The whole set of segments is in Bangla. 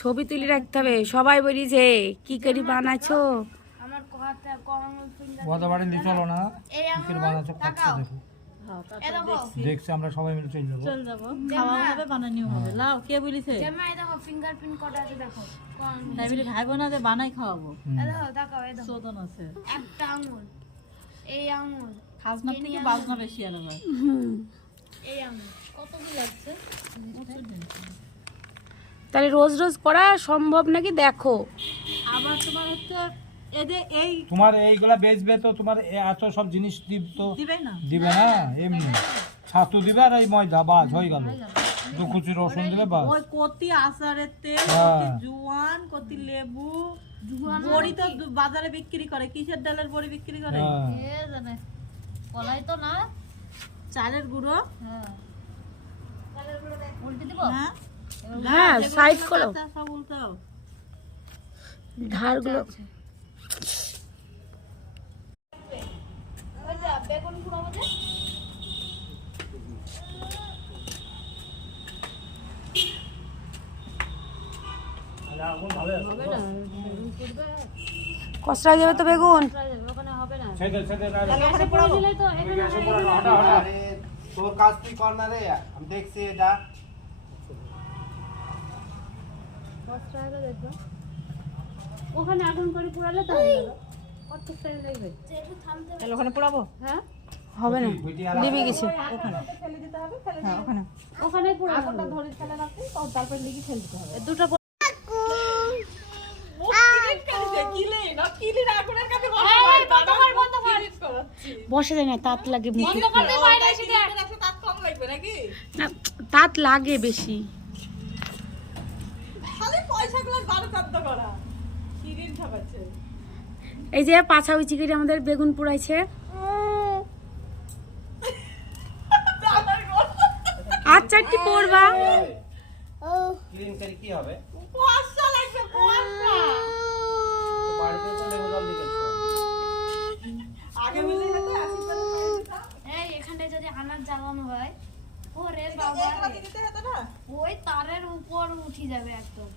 ছবি তুলে রাখতে হবে। সবাই বলি যে কি করে বানাইছো। আমার কোহাতে কম ফিঙ্গার ওটা বাড়ি নিয়ে চলো না কি করে বানাচ্ছো খাচ্ছো দেখো এই দেখো দেখছি আমরা সবাই মিলে চলে যাবো খাওয়া হবে বানানিও হবে। লাও কে বলিছে জামা এই দেখো ফিঙ্গারপ্রিন্ট কটা আছে দেখো কোন তাই বলি ভাই বোনাদের বানাই খাওয়াবো। এই দেখো দেখো এই দেখো চোদন আছে একটা আঙুল এই আঙুল খাজনার থেকে বাজনা বেশি আর আবার এই আঙুল কত কি লাগছে তাহলে রোজ রোজ করা সম্ভব নাকি দেখো। আবার তোমার হচ্ছে এদের এই তোমার এইগুলা বেচবে তো তোমার এত সব জিনিস দিবে না দিবে না এমনি ছাতু দিবে আর এই ময়দা বাস হয়ে গেল দু কুচি রসুন দিবে বাস ওই কতি আচারের তেল হ্যাঁ। কতি জোয়ান কতি লেবু বড়ি তো বাজারে বিক্রি করে কিসের ডালের বড়ি বিক্রি করে হ্যাঁ। কে জানে কলাই তো না চালের গুঁড়ো হ্যাঁ কালের গুলো দেখ উল্টে দিব হ্যাঁ হ্যাঁ সাইড করো কাঁচা সব উল্টাও ধারগুলো। ওই যা বেগুন পুরাবো যে কষরা যাবে তো বেগুন। ওখানে হবে না ছেদে ছেদে না গ্যাসে পুরো দিলে তো এখানে আরে তোর কাজ তুই কর না রে আমি দেখছি এটা কষ্ট হলো দেখো ওখানে আগুন করে পুরালে তো হয়ে গেল কত টাইম লাগবে একটু থামতে তাহলে ওখানে পোড়াবো হ্যাঁ হবে না ডিবি গেছে। হ্যাঁ ওখানে ওখানে পুরাবো আগুনটা ধরে ফেলে রাখতে তারপর লিখে ফেলে দিতে হবে দুটো বসে যায় না তাঁত লাগে মুখে। না, তাঁত লাগে বেশি। এই যে পাছা উচি করে আমাদের বেগুন পুড়াইছে। আর চারটি পড়বা ক্লিন করে কি হবে লাগবে বাড়িতে তো লেবু জল দিবেন আগে মিলে যেতে এই এখানে যদি আনাজ জ্বালানো হয় ওরে বাবা রে, দিতে হতো না ওই তারের উপর উঠে যাবে একদম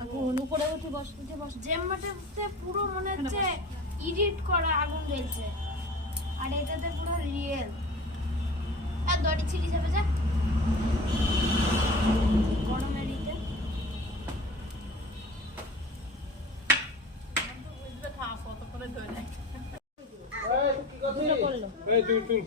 আগুন উপরে উঠে বস জেম্মাটাতে পুরো মনে হচ্ছে এডিট করা আগুন জ্বলছে আর এটাতে পুরো রিয়েল আর দড়ি ছিলি যাবে যা গরমের ইতে বুঝবে থাক কতক্ষণে ধরে এই তুই